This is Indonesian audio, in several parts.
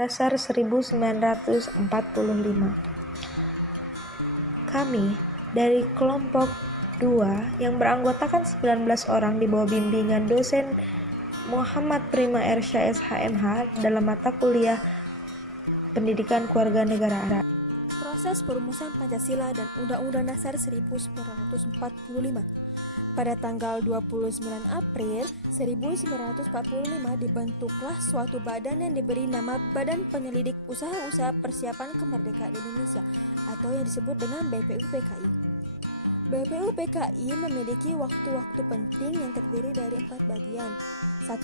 Dasar 1945. Kami dari kelompok 2 yang beranggotakan 19 orang di bawah bimbingan dosen Muhammad Prima Ersya SHMH dalam mata kuliah Pendidikan Kewarganegaraan. Proses perumusan Pancasila dan Undang-Undang Dasar 1945. Pada tanggal 29 April 1945 dibentuklah suatu badan yang diberi nama Badan Penyelidik Usaha-Usaha Persiapan Kemerdekaan Indonesia atau yang disebut dengan BPUPKI. BPUPKI memiliki waktu-waktu penting yang terdiri dari 4 bagian. 1.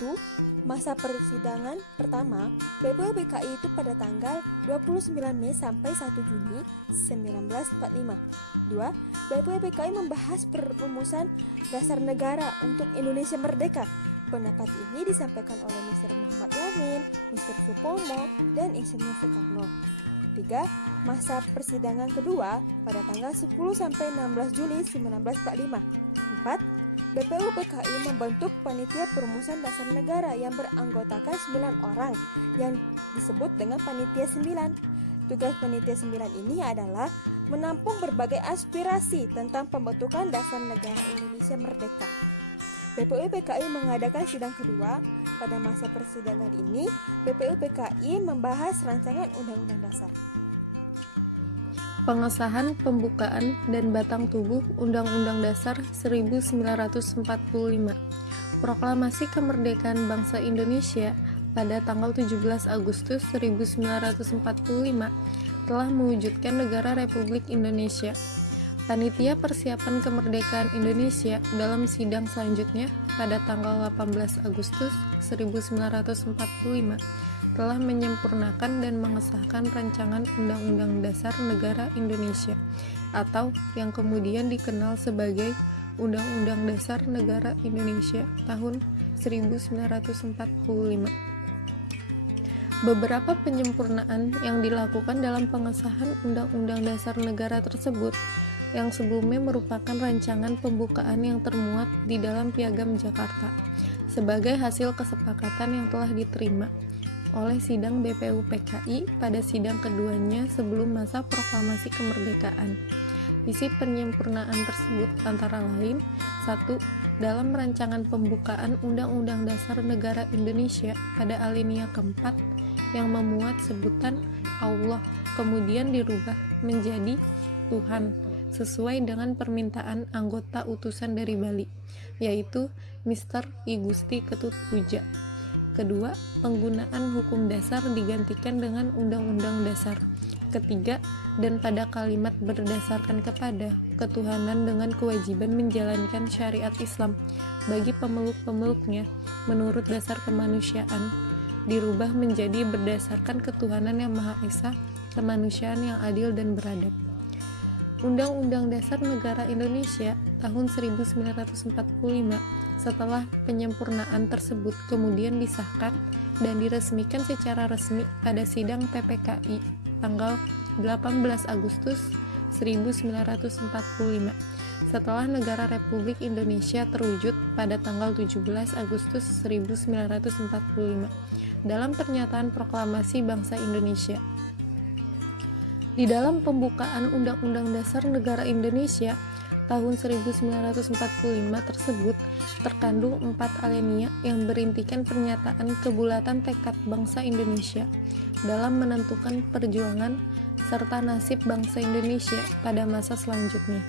Masa persidangan pertama, BPUPKI itu pada tanggal 29 Mei sampai 1 Juni 1945. 2. BPUPKI membahas perumusan dasar negara untuk Indonesia Merdeka. Pendapat ini disampaikan oleh Mr. Muhammad Yamin, Mr. Supomo, dan Insinyur Soekarno. 3. Masa persidangan kedua pada tanggal 10 sampai 16 Juli 1945. 4. BPUPKI membentuk Panitia Perumusan Dasar Negara yang beranggotakan 9 orang yang disebut dengan Panitia 9. Tugas Panitia 9 ini adalah menampung berbagai aspirasi tentang pembentukan dasar negara Indonesia Merdeka. BPUPKI mengadakan sidang kedua. Pada masa persidangan ini, BPUPKI membahas rancangan Undang-Undang Dasar. Pengesahan, pembukaan, dan batang tubuh Undang-Undang Dasar 1945. Proklamasi Kemerdekaan Bangsa Indonesia pada tanggal 17 Agustus 1945 telah mewujudkan negara Republik Indonesia. Panitia Persiapan Kemerdekaan Indonesia dalam sidang selanjutnya pada tanggal 18 Agustus 1945 telah menyempurnakan dan mengesahkan rancangan Undang-Undang Dasar Negara Indonesia atau yang kemudian dikenal sebagai Undang-Undang Dasar Negara Indonesia tahun 1945. Beberapa penyempurnaan yang dilakukan dalam pengesahan Undang-Undang Dasar Negara tersebut yang sebelumnya merupakan rancangan pembukaan yang termuat di dalam Piagam Jakarta sebagai hasil kesepakatan yang telah diterima oleh sidang BPUPKI pada sidang keduanya sebelum masa proklamasi kemerdekaan. Isi penyempurnaan tersebut antara lain: 1. Dalam rancangan pembukaan Undang-Undang Dasar Negara Indonesia pada alinea keempat yang memuat sebutan Allah kemudian dirubah menjadi Tuhan sesuai dengan permintaan anggota utusan dari Bali, yaitu Mr. I Gusti Ketut Puja. Kedua, penggunaan hukum dasar digantikan dengan Undang-Undang Dasar. Ketiga, dan pada kalimat berdasarkan kepada ketuhanan dengan kewajiban menjalankan syariat Islam bagi pemeluk-pemeluknya menurut dasar kemanusiaan dirubah menjadi berdasarkan ketuhanan yang Maha Esa, kemanusiaan yang adil dan beradab. Undang-Undang Dasar Negara Indonesia tahun 1945 setelah penyempurnaan tersebut kemudian disahkan dan diresmikan secara resmi pada sidang PPKI tanggal 18 Agustus 1945 setelah negara Republik Indonesia terwujud pada tanggal 17 Agustus 1945 dalam pernyataan proklamasi bangsa Indonesia. Di dalam pembukaan Undang-Undang Dasar Negara Indonesia tahun 1945 tersebut terkandung 4 alinea yang berintikan pernyataan kebulatan tekad bangsa Indonesia dalam menentukan perjuangan serta nasib bangsa Indonesia pada masa selanjutnya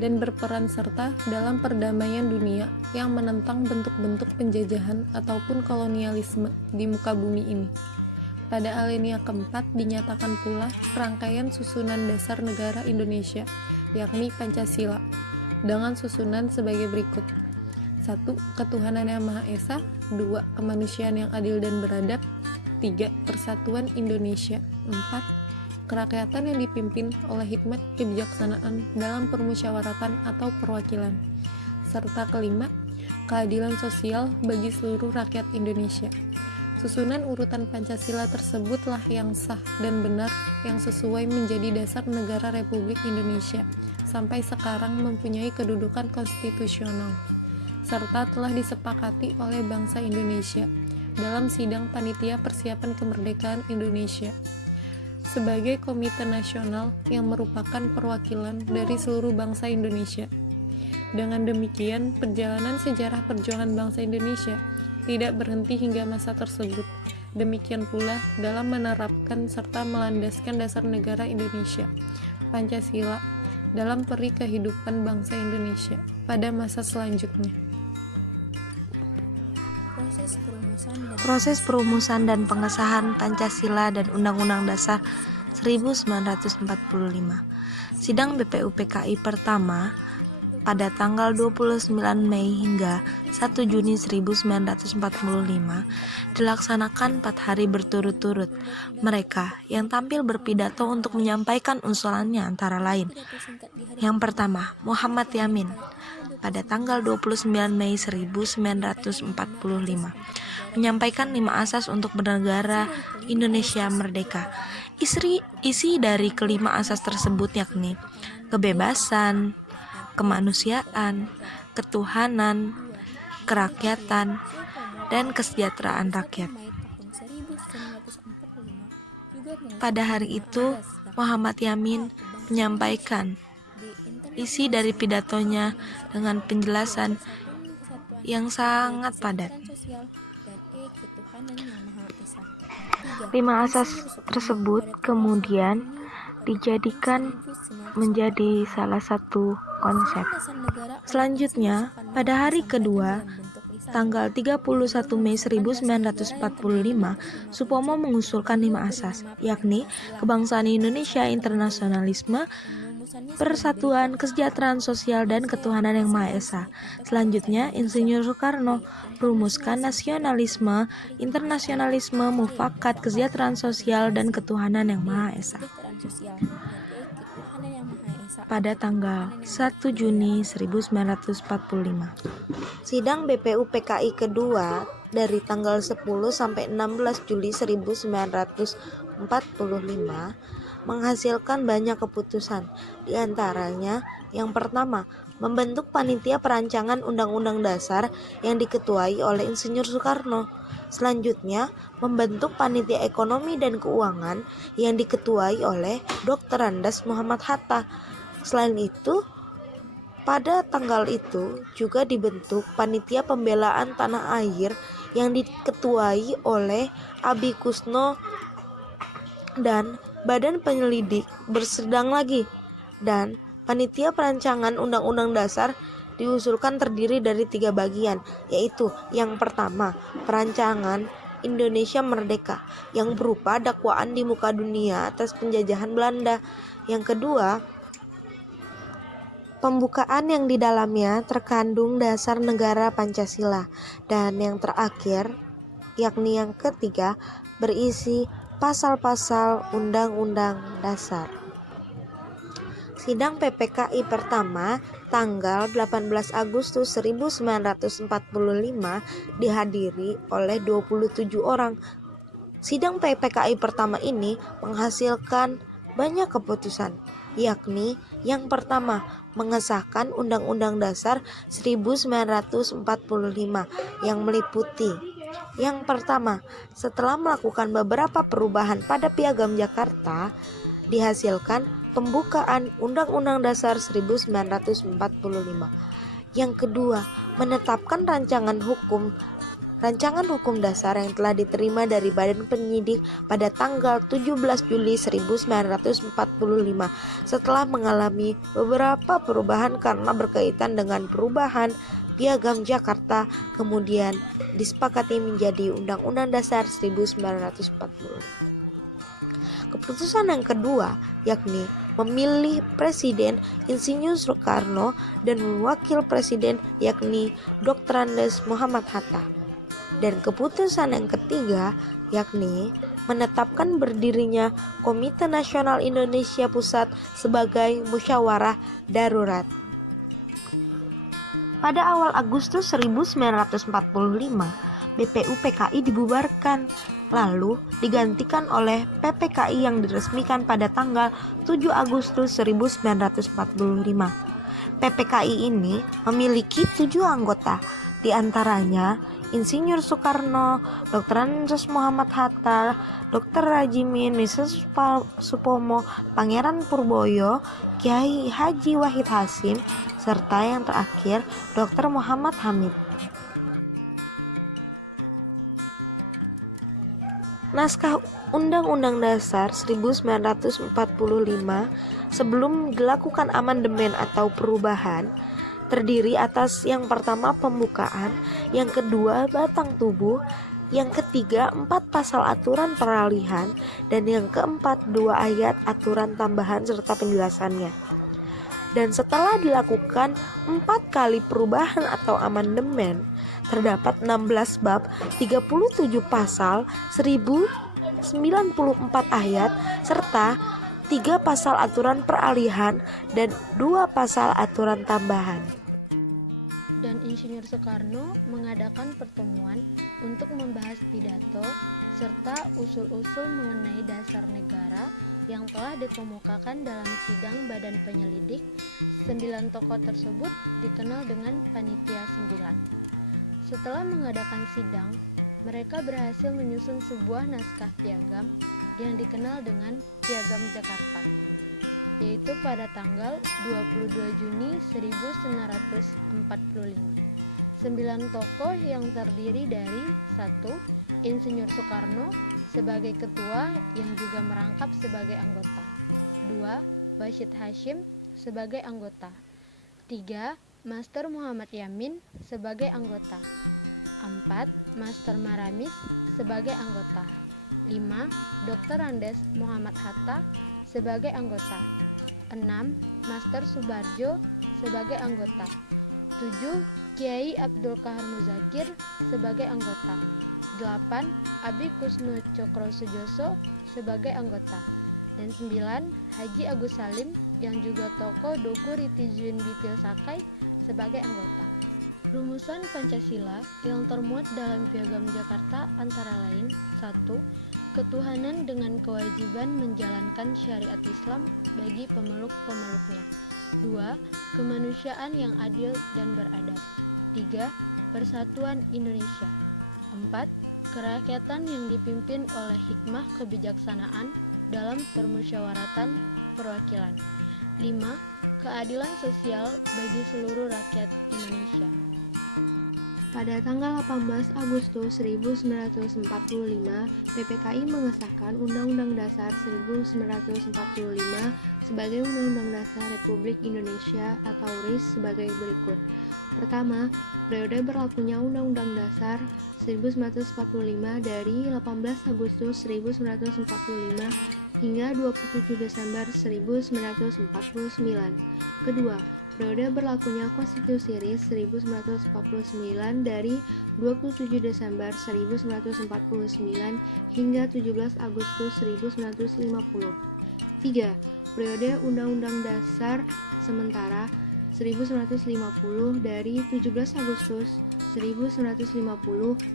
dan berperan serta dalam perdamaian dunia yang menentang bentuk-bentuk penjajahan ataupun kolonialisme di muka bumi ini. Pada alinea keempat dinyatakan pula rangkaian susunan dasar negara Indonesia, yakni Pancasila, dengan susunan sebagai berikut. 1. Ketuhanan yang Maha Esa. 2. Kemanusiaan yang adil dan beradab. 3. Persatuan Indonesia. 4. Kerakyatan yang dipimpin oleh hikmat kebijaksanaan dalam permusyawaratan atau perwakilan. Serta kelima, keadilan sosial bagi seluruh rakyat Indonesia. Susunan urutan Pancasila tersebutlah yang sah dan benar yang sesuai menjadi dasar negara Republik Indonesia sampai sekarang mempunyai kedudukan konstitusional serta telah disepakati oleh bangsa Indonesia dalam sidang Panitia Persiapan Kemerdekaan Indonesia sebagai komite nasional yang merupakan perwakilan dari seluruh bangsa Indonesia. Dengan demikian, perjalanan sejarah perjuangan bangsa Indonesia tidak berhenti hingga masa tersebut. Demikian pula dalam menerapkan serta melandaskan dasar negara Indonesia, Pancasila, dalam peri kehidupan bangsa Indonesia pada masa selanjutnya. Proses perumusan dan pengesahan Pancasila dan Undang-Undang Dasar 1945. Sidang BPUPKI pertama pada tanggal 29 Mei hingga 1 Juni 1945 dilaksanakan 4 hari berturut-turut. Mereka yang tampil berpidato untuk menyampaikan usulannya antara lain. Yang pertama, Muhammad Yamin pada tanggal 29 Mei 1945 menyampaikan 5 asas untuk bernegara Indonesia merdeka. Isi dari kelima asas tersebut yakni kebebasan, kemanusiaan, ketuhanan, kerakyatan, dan kesejahteraan rakyat. Pada hari itu, Muhammad Yamin menyampaikan isi dari pidatonya dengan penjelasan yang sangat padat. 5 asas tersebut kemudian dijadikan menjadi salah satu konsep. Selanjutnya, pada hari kedua, tanggal 31 Mei 1945, Supomo mengusulkan 5 asas, yakni kebangsaan Indonesia, internasionalisme, persatuan, kesejahteraan sosial, dan ketuhanan yang Maha Esa. Selanjutnya, Insinyur Soekarno merumuskan nasionalisme, internasionalisme, mufakat, kesejahteraan sosial, dan ketuhanan yang Maha Esa. Pada tanggal 1 Juni 1945. Sidang BPUPKI kedua dari tanggal 10 sampai 16 Juli 1945 menghasilkan banyak keputusan. Di antaranya, yang pertama, membentuk panitia perancangan Undang-Undang Dasar yang diketuai oleh Insinyur Soekarno. Selanjutnya, membentuk panitia ekonomi dan keuangan yang diketuai oleh Dr. Andes Muhammad Hatta. Selain itu, pada tanggal itu juga dibentuk panitia pembelaan tanah air yang diketuai oleh Abi Kusno dan Badan Penyelidik bersedang lagi, dan panitia perancangan Undang-Undang Dasar diusulkan terdiri dari 3 bagian, yaitu yang pertama, perancangan Indonesia Merdeka yang berupa dakwaan di muka dunia atas penjajahan Belanda. Yang kedua, pembukaan yang di dalamnya terkandung dasar negara Pancasila. Dan yang terakhir, yakni yang ketiga, berisi pasal-pasal Undang-Undang Dasar. Sidang PPKI pertama tanggal 18 Agustus 1945 dihadiri oleh 27 orang. Sidang PPKI pertama ini menghasilkan banyak keputusan, yakni yang pertama, mengesahkan Undang-Undang Dasar 1945 yang meliputi yang pertama, setelah melakukan beberapa perubahan pada Piagam Jakarta, dihasilkan pembukaan Undang-Undang Dasar 1945. Yang kedua, menetapkan rancangan hukum dasar yang telah diterima dari Badan Penyidik pada tanggal 17 Juli 1945 setelah mengalami beberapa perubahan karena berkaitan dengan perubahan Piagam Jakarta, kemudian disepakati menjadi Undang-Undang Dasar 1945. Keputusan yang kedua yakni memilih Presiden Insinyur Soekarno dan Wakil Presiden yakni Dr. Andes Muhammad Hatta. Dan keputusan yang ketiga yakni menetapkan berdirinya Komite Nasional Indonesia Pusat sebagai musyawarah darurat. Pada awal Agustus 1945, BPUPKI dibubarkan, lalu digantikan oleh PPKI yang diresmikan pada tanggal 7 Agustus 1945. PPKI ini memiliki 7 anggota, di antaranya Insinyur Soekarno, Dr. Andes Muhammad Hatta, Dr. Rajimin, Mrs. Supomo, Pangeran Purboyo, Kiai Haji Wahid Hasyim, serta yang terakhir Dr. Muhammad Hamid. Naskah Undang-Undang Dasar 1945 sebelum dilakukan amandemen atau perubahan terdiri atas yang pertama pembukaan, yang kedua batang tubuh, yang ketiga 4 pasal aturan peralihan, dan yang keempat 2 ayat aturan tambahan serta penjelasannya. Dan setelah dilakukan 4 kali perubahan atau amandemen, terdapat 16 bab, 37 pasal, 1094 ayat, serta 3 pasal aturan peralihan dan 2 pasal aturan tambahan. Dan Insinyur Soekarno mengadakan pertemuan untuk membahas pidato serta usul-usul mengenai dasar negara yang telah dikemukakan dalam sidang Badan Penyelidik. 9 tokoh tersebut dikenal dengan Panitia 9. Setelah mengadakan sidang, mereka berhasil menyusun sebuah naskah piagam yang dikenal dengan Piagam Jakarta, yaitu pada tanggal 22 Juni 1945. 9 tokoh yang terdiri dari 1. Insinyur Soekarno sebagai ketua yang juga merangkap sebagai anggota. 2. Wahid Hasyim sebagai anggota. 3. Master Muhammad Yamin sebagai anggota. 4. Master Maramis sebagai anggota. 5. Dr. Andes Muhammad Hatta sebagai anggota. 6. Master Subarjo sebagai anggota. 7. Kiai Abdul Kahar Muzakir sebagai anggota. 8. Abi Kusno Cokro Sujoso sebagai anggota. Dan 9. Haji Agus Salim yang juga tokoh Doku Ritizuin Bitil Sakai sebagai anggota. Rumusan Pancasila yang termuat dalam Piagam Jakarta antara lain: 1. Ketuhanan dengan kewajiban menjalankan syariat Islam bagi pemeluk-pemeluknya. 2. Kemanusiaan yang adil dan beradab. 3. Persatuan Indonesia. 4. Kerakyatan yang dipimpin oleh hikmah kebijaksanaan dalam permusyawaratan perwakilan. 5. Keadilan sosial bagi seluruh rakyat Indonesia. Pada tanggal 18 Agustus 1945, PPKI mengesahkan Undang-Undang Dasar 1945 sebagai Undang-Undang Dasar Republik Indonesia atau RIS sebagai berikut. Pertama, periode berlakunya Undang-Undang Dasar 1945 dari 18 Agustus 1945 hingga 27 Desember 1949. Kedua, periode berlakunya Konstitusi RIS 1949 dari 27 Desember 1949 hingga 17 Agustus 1950. 3. Periode Undang-Undang Dasar sementara 1950 dari 17 Agustus 1950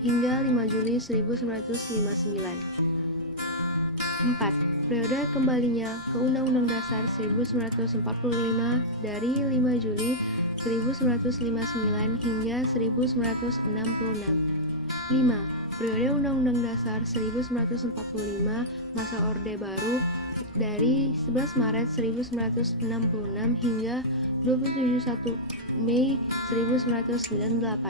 hingga 5 Juli 1959. 4. Periode kembalinya ke Undang-Undang Dasar 1945 dari 5 Juli 1959 hingga 1966. 5. Periode Undang-Undang Dasar 1945 masa Orde Baru dari 11 Maret 1966 hingga 27 Mei 1998.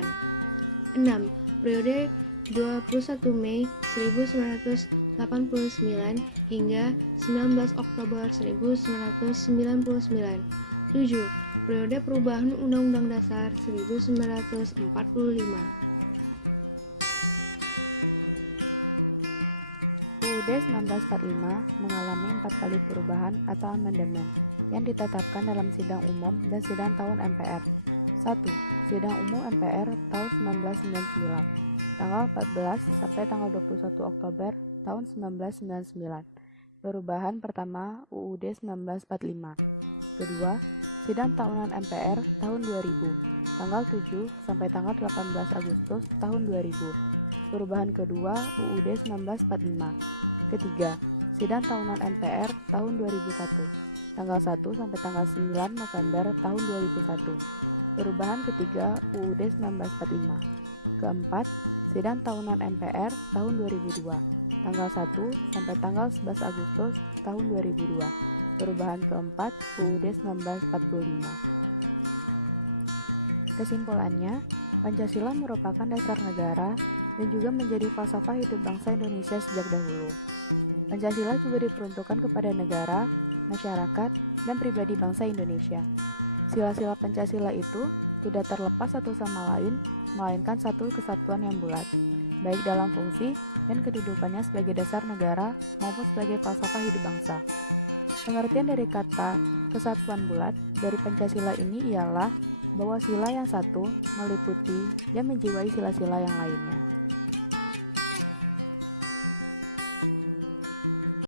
6. Periode 21 Mei 1989 hingga 19 Oktober 1999. 7. Periode perubahan Undang-Undang Dasar 1945. UUD 1945 mengalami 4 kali perubahan atau amandemen yang ditetapkan dalam sidang umum dan sidang tahun MPR. 1. Sidang umum MPR tahun 1999, tanggal 14 sampai tanggal 21 Oktober tahun 1999. Perubahan pertama UUD 1945. Kedua, sidang tahunan MPR tahun 2000, tanggal 7 sampai tanggal 18 Agustus tahun 2000. Perubahan kedua UUD 1945. Ketiga, sidang tahunan MPR tahun 2001, tanggal 1 sampai tanggal 9 November tahun 2001. Perubahan ketiga UUD 1945. Keempat, Sidang Tahunan MPR tahun 2002, tanggal 1 sampai tanggal 11 Agustus tahun 2002. Perubahan keempat UUD 1945. Kesimpulannya, Pancasila merupakan dasar negara dan juga menjadi falsafah hidup bangsa Indonesia sejak dahulu. Pancasila juga diperuntukkan kepada negara, masyarakat, dan pribadi bangsa Indonesia. Sila-sila Pancasila itu tidak terlepas satu sama lain, melainkan satu kesatuan yang bulat, baik dalam fungsi dan kedudukannya sebagai dasar negara maupun sebagai falsafah hidup bangsa. Pengertian dari kata kesatuan bulat dari Pancasila ini ialah bahwa sila yang satu meliputi dan menjiwai sila-sila yang lainnya.